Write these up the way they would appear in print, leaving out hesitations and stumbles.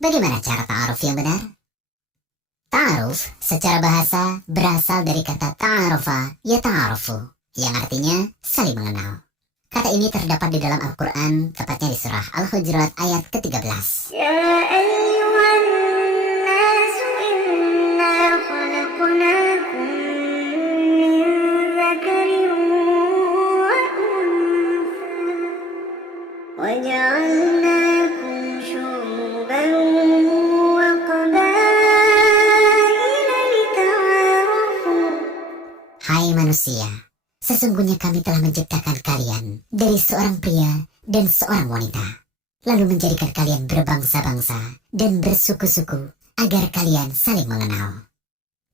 Bagaimana cara ta'aruf yang benar? Ta'aruf secara bahasa berasal dari kata ta'arufa yata'arufu, yang artinya saling mengenal. Kata ini terdapat di dalam Al-Quran, tepatnya di surah Al-Hujurat ayat ke-13. يا أيها الناس إنا خلقناكم من ذكر وأنثى وجعلناكم شعوبا وقبائل لتعارفوا. Hai manusia, sesungguhnya kami telah menciptakan kalian dari seorang pria dan seorang wanita, lalu menjadikan kalian berbangsa-bangsa dan bersuku-suku agar kalian saling mengenal.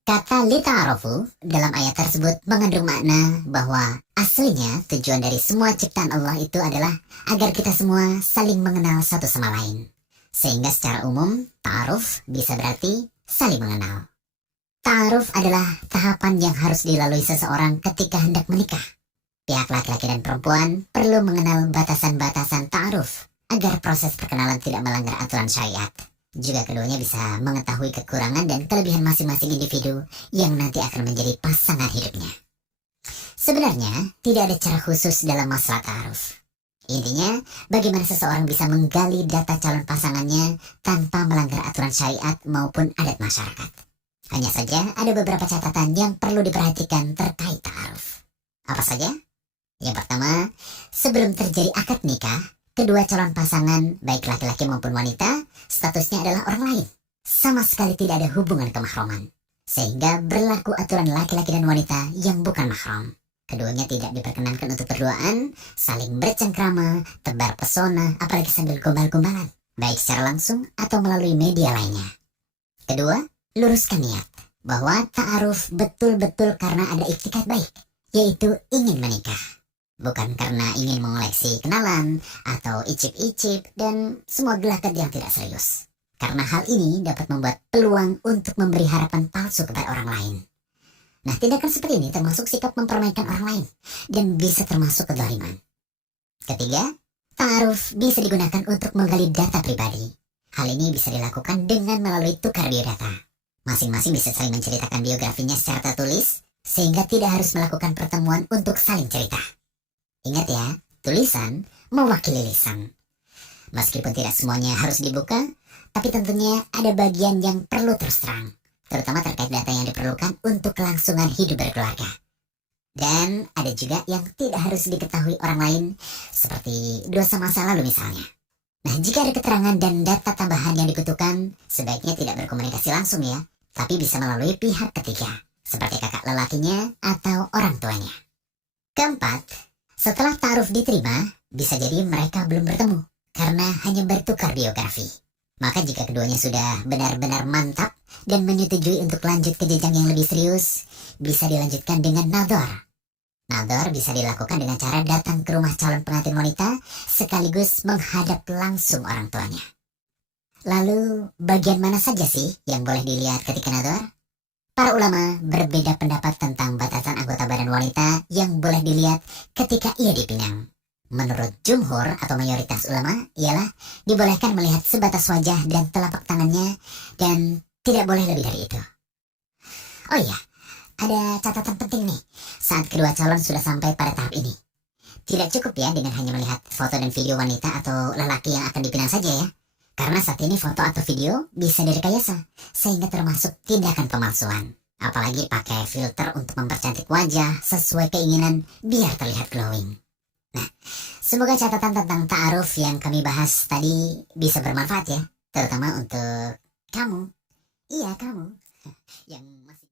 Kata lita'arufu dalam ayat tersebut mengandung makna bahwa aslinya tujuan dari semua ciptaan Allah itu adalah agar kita semua saling mengenal satu sama lain. Sehingga secara umum, ta'aruf bisa berarti saling mengenal. Ta'aruf adalah tahapan yang harus dilalui seseorang ketika hendak menikah. Pihak laki-laki dan perempuan perlu mengenal batasan-batasan ta'aruf agar proses perkenalan tidak melanggar aturan syariat. Juga keduanya bisa mengetahui kekurangan dan kelebihan masing-masing individu yang nanti akan menjadi pasangan hidupnya. Sebenarnya, tidak ada cara khusus dalam masalah ta'aruf. Intinya, bagaimana seseorang bisa menggali data calon pasangannya tanpa melanggar aturan syariat maupun adat masyarakat. Hanya saja ada beberapa catatan yang perlu diperhatikan terkait ta'aruf. Apa saja? Yang pertama, sebelum terjadi akad nikah, kedua calon pasangan, baik laki-laki maupun wanita, statusnya adalah orang lain. Sama sekali tidak ada hubungan kemahraman. Sehingga berlaku aturan laki-laki dan wanita yang bukan mahram. Keduanya tidak diperkenankan untuk berduaan, saling bercengkrama, tebar pesona, apalagi sambil gombal-gombalan, baik secara langsung atau melalui media lainnya. Kedua, luruskan niat bahwa ta'aruf betul-betul karena ada iktikad baik, yaitu ingin menikah. Bukan karena ingin mengoleksi kenalan atau icip-icip dan semua gelagat yang tidak serius. Karena hal ini dapat membuat peluang untuk memberi harapan palsu kepada orang lain. Nah, tindakan seperti ini termasuk sikap mempermainkan orang lain dan bisa termasuk kezaliman. Ketiga, ta'aruf bisa digunakan untuk menggali data pribadi. Hal ini bisa dilakukan dengan melalui tukar biodata. Masing-masing bisa saling menceritakan biografinya secara tertulis, sehingga tidak harus melakukan pertemuan untuk saling cerita. Ingat ya, tulisan mewakili lisan. Meskipun tidak semuanya harus dibuka, tapi tentunya ada bagian yang perlu terus terang, terutama terkait data yang diperlukan untuk kelangsungan hidup berkeluarga. Dan ada juga yang tidak harus diketahui orang lain, seperti dosa masa lalu misalnya. Nah, jika ada keterangan dan data tambahan yang dibutuhkan, sebaiknya tidak berkomunikasi langsung ya, tapi bisa melalui pihak ketiga, seperti kakak lelakinya atau orang tuanya. Keempat, setelah ta'aruf diterima, bisa jadi mereka belum bertemu, karena hanya bertukar biografi. Maka jika keduanya sudah benar-benar mantap dan menyetujui untuk lanjut ke jenjang yang lebih serius, bisa dilanjutkan dengan nador. Nador bisa dilakukan dengan cara datang ke rumah calon pengantin wanita, sekaligus menghadap langsung orang tuanya. Lalu, bagian mana saja sih yang boleh dilihat ketika nador? Para ulama berbeda pendapat tentang batasan anggota badan wanita yang boleh dilihat ketika ia dipinang. Menurut jumhur atau mayoritas ulama, ialah dibolehkan melihat sebatas wajah dan telapak tangannya dan tidak boleh lebih dari itu. Oh iya, ada catatan penting nih saat kedua calon sudah sampai pada tahap ini. Tidak cukup ya dengan hanya melihat foto dan video wanita atau lelaki yang akan dipinang saja ya. Karena saat ini foto atau video bisa direkayasa, sehingga termasuk tindakan pemalsuan. Apalagi pakai filter untuk mempercantik wajah sesuai keinginan biar terlihat glowing. Nah, semoga catatan tentang ta'aruf yang kami bahas tadi bisa bermanfaat ya, terutama untuk kamu. Iya, kamu yang masih